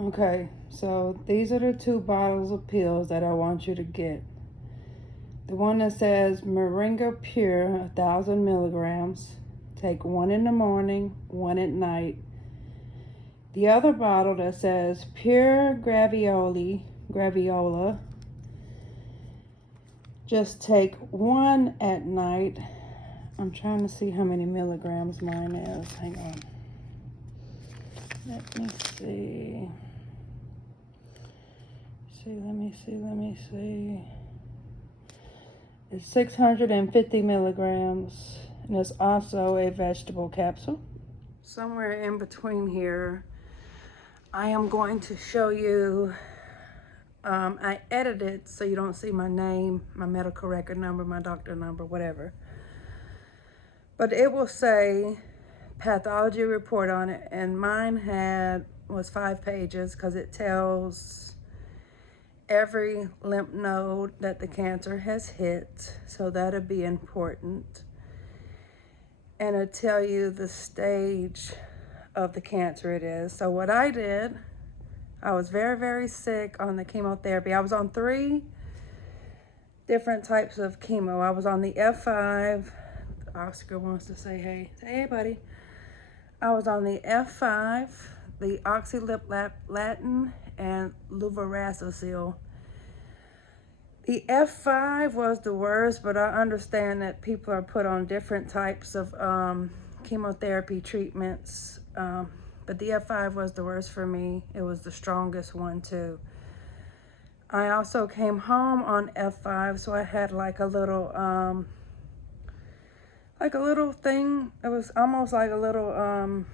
Okay, so these are the 2 bottles of pills that I want you to get. The one that says Moringa Pure, 1,000 milligrams. Take 1 in the morning, 1 at night. The other bottle that says Pure Graviola. Just take 1 at night. I'm trying to see how many milligrams mine is. Hang on. Let me see. Let me see. It's 650 milligrams, and it's also a vegetable capsule. Somewhere in between here, I am going to show you, I edited so you don't see my name, my medical record number, my doctor number, whatever. But it will say pathology report on it, and mine was 5 pages because it tells every lymph node that the cancer has hit, so that'll be important. And it'll tell you the stage of the cancer it is. So what I did, I was very, very sick on the chemotherapy. I was on 3 different types of chemo. I was on the F5. Oscar wants to say hey. Say hey, buddy. I was on the F5, the oxaliplatin, and luvoracil. The F5 was the worst, but I understand that people are put on different types of chemotherapy treatments. But the F5 was the worst for me. It was the strongest one too. I also came home on F5, so I had like a little thing. It was almost like a little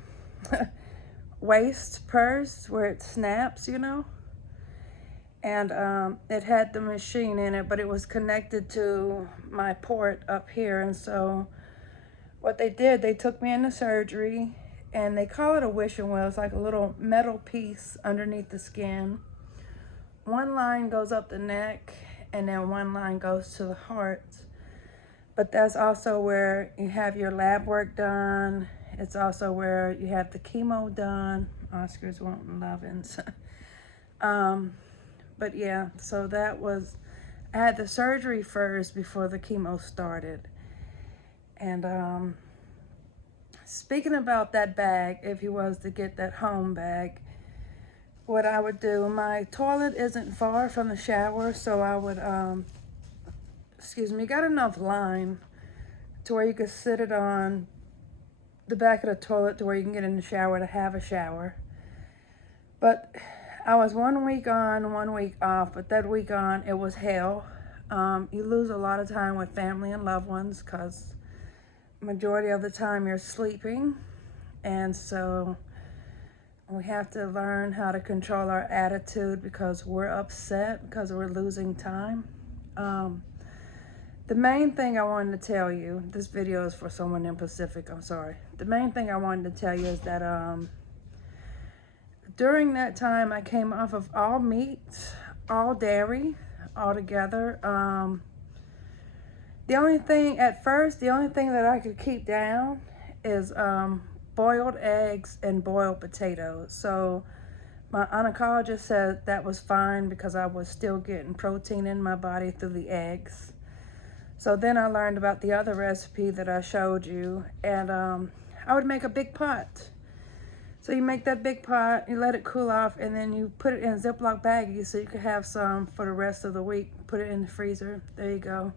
waist purse where it snaps, you know. And it had the machine in it, but it was connected to my port up here. And so what they did, they took me into surgery, and they call it a wishing well. It's like a little metal piece underneath the skin. 1 line goes up the neck, and then 1 line goes to the heart. But that's also where you have your lab work done. It's also where you have the chemo done. Oscar's wanting lovin's. But yeah, so that was, I had the surgery first before the chemo started. And speaking about that bag, if you was to get that home bag, what I would do, my toilet isn't far from the shower, so I would, got enough line to where you could sit it on the back of the toilet to where you can get in the shower to have a shower. But I was 1 week on, 1 week off, but that week on, it was hell. You lose a lot of time with family and loved ones because majority of the time you're sleeping. And so we have to learn how to control our attitude because we're upset because we're losing time. The main thing I wanted to tell you, this video is for someone in Pacific, I'm sorry. The main thing I wanted to tell you is that during that time, I came off of all meat, all dairy, altogether. The only thing that I could keep down is boiled eggs and boiled potatoes. So my oncologist said that was fine because I was still getting protein in my body through the eggs. So then I learned about the other recipe that I showed you, and I would make a big pot. So you make that big pot, you let it cool off, and then you put it in a Ziploc baggie so you could have some for the rest of the week. Put it in the freezer. There you go.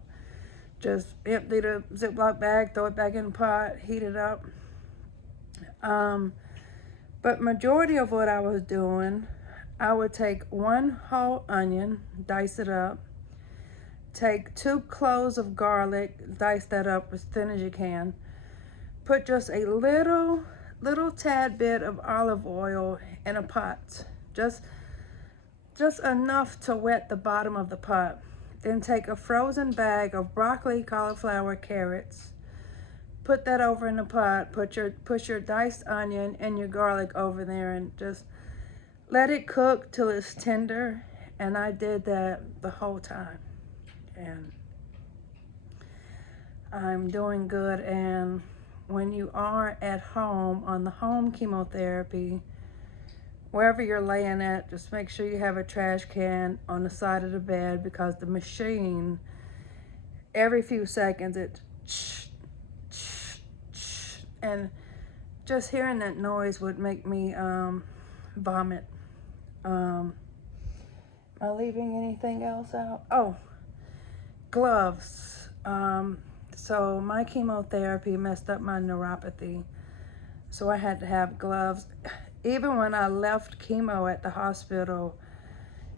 Just empty the Ziploc bag, throw it back in the pot, heat it up. But majority of what I was doing, I would take 1 whole onion, dice it up. Take 2 cloves of garlic, dice that up as thin as you can. Put just a little tad bit of olive oil in a pot. Just enough to wet the bottom of the pot. Then take a frozen bag of broccoli, cauliflower, carrots. Put that over in the pot. Put your diced onion and your garlic over there and just let it cook till it's tender. And I did that the whole time. And I'm doing good. And when you are at home on the home chemotherapy, wherever you're laying at, just make sure you have a trash can on the side of the bed, because the machine, every few seconds, it and just hearing that noise would make me vomit. Am I leaving anything else out? Oh, gloves. So my chemotherapy messed up my neuropathy, so I had to have gloves. Even when I left chemo at the hospital,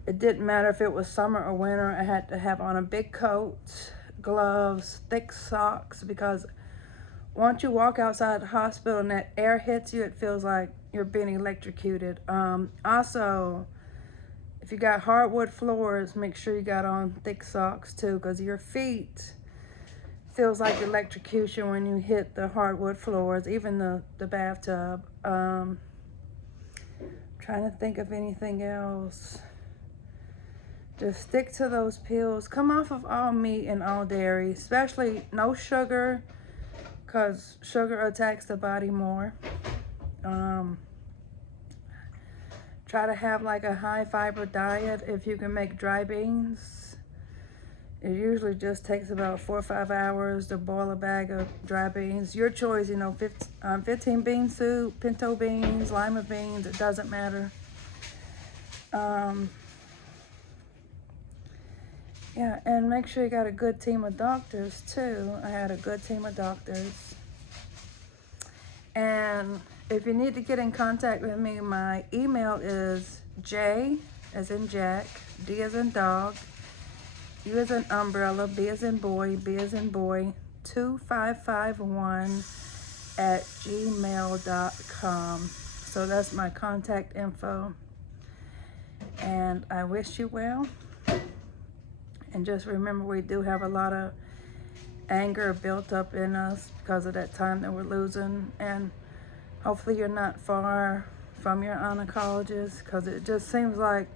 it didn't matter if it was summer or winter, I had to have on a big coat, gloves, thick socks, because once you walk outside the hospital and that air hits you, it feels like you're being electrocuted. Also, if you got hardwood floors, make sure you got on thick socks too, because your feet feels like electrocution when you hit the hardwood floors, even the bathtub. Trying to think of anything else. Just stick to those pills. Come off of all meat and all dairy, especially no sugar, because sugar attacks the body more. Try to have like a high fiber diet. If you can make dry beans, it usually just takes about 4 or 5 hours to boil a bag of dry beans. Your choice, you know, 15 bean soup, pinto beans, lima beans, it doesn't matter. Yeah, and make sure you got a good team of doctors too. I had a good team of doctors. And if you need to get in contact with me, my email is J as in Jack, D as in dog, U as in umbrella, B as in boy, B as in boy, 2551 at gmail.com. So that's my contact info. And I wish you well. And just remember, we do have a lot of anger built up in us because of that time that we're losing. And hopefully you're not far from your oncologist, because it just seems like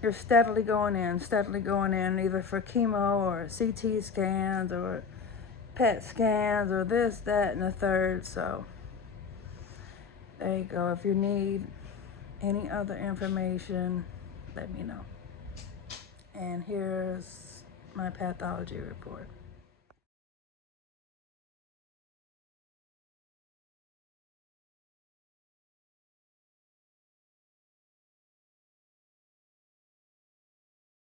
you're steadily going in, either for chemo or CT scans or PET scans or this, that, and the third. So there you go. If you need any other information, let me know. And here's my pathology report.